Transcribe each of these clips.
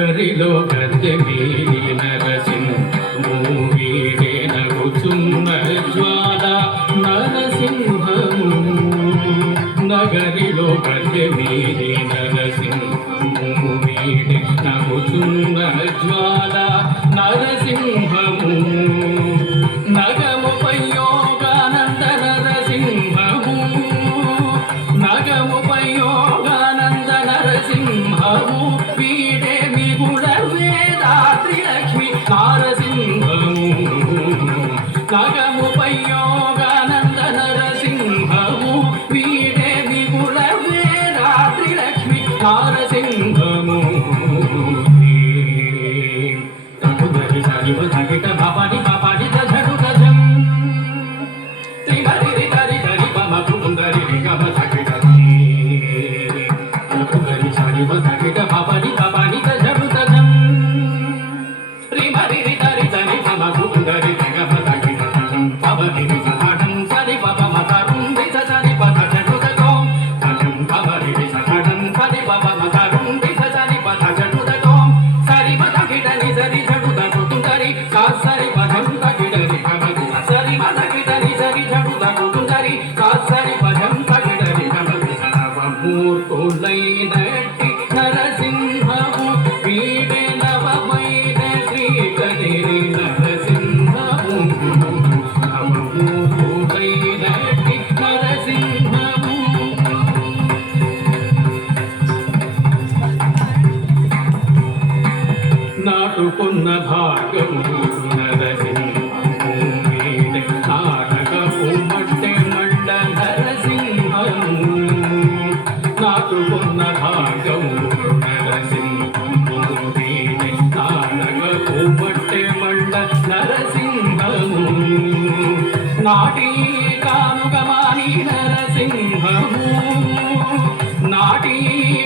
నగరిలో గద్దె మీరి నరసింహము వీడే నగుచున్న జ్వాల నరసింహము నగరిలో గద్దె మీరి నరసింహము వీడే నగుచున్న జ్వాల నరసింహము నగముపై యోగానంద నరసింహము నగముపై యోగానంద నరసింహము వీడే మిగుడ వేదాద్రి లక్ష్మి నారసింహము నగముపై యోగానంద నరసింహము వీడే మిగుడ వేదాద్రి లక్ష్మి నారసింహము తగుదరి సరివ తగిట బాబాని బాబాని దజడు దజం త్రిమరి దరి దరి బమ కుందరి గమ తగిట తగుదరి సరివ తగిట బాబాని బాబాని దజడు దజం త్రిమరి దరి దరి బమ కుందరి గమ తగిట బాబాని సహడం సరి బాబా మతరుం దిశ సరి పద జడు దగం తజం బాబాని సహడం సరి బాబా మతరుం దిశ సరి పద జడు దగం సరి పద గిట ని సరి జడు దగం తుందరి కా సరి పదం తగిడరి కమది సరి పద గిట ని సరి జడు దగం తుందరి కా సరి పదం తగిడరి కమది నవమూర్తులైనట్టి నరసింహము వీడే నవమైన శ్రీకరిరి నరసింహము నవమూర్తులైనట్టి నరసింహము నాటుకున్న భాగ్యము నరసింహము వీడే నాటకపు మట్టె మండ నరసింహము నాటుకున్న భాగ్యము నరసింహము వీడే నాటకపు మట్టె మండ నరసింహము నాటి కానుగమాని నరసింహము నాటి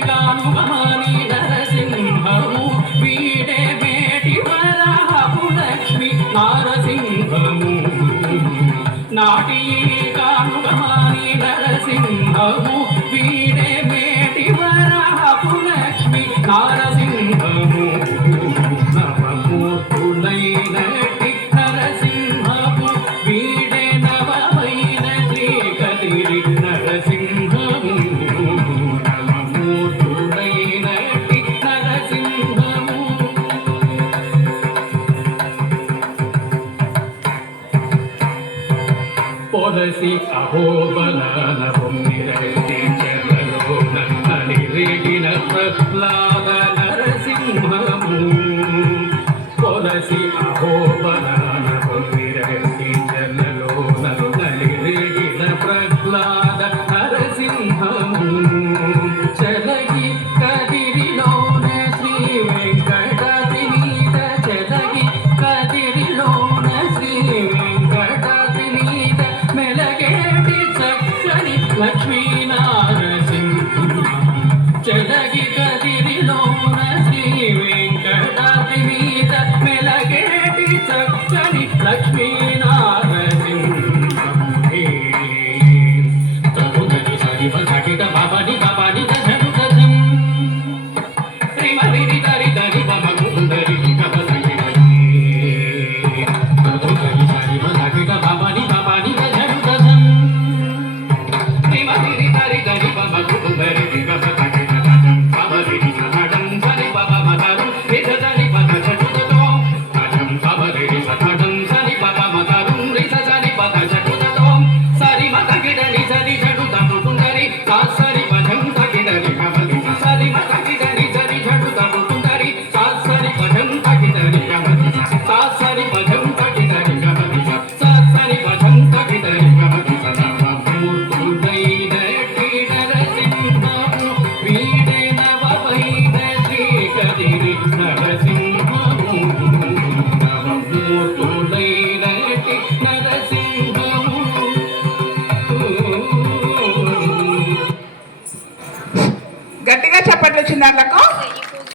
కానుగమాని నరసింహము వీడే మేటి వరహపు లక్ష్మి నారసింహము నాటి కానుగమాని నరసింహము వీడే మేటి వరహపు లక్ష్మి నారసింహము నవమూర్తులైనట్టి నరసింహము వీడే నవమైన శ్రీకరిరి నరసింహము నవమూర్తులైనట్టి నరసింహము పొలసి అహోబలన పొమ్మిరటి చెరలోన అలిరేగిన ప్రహ్లాద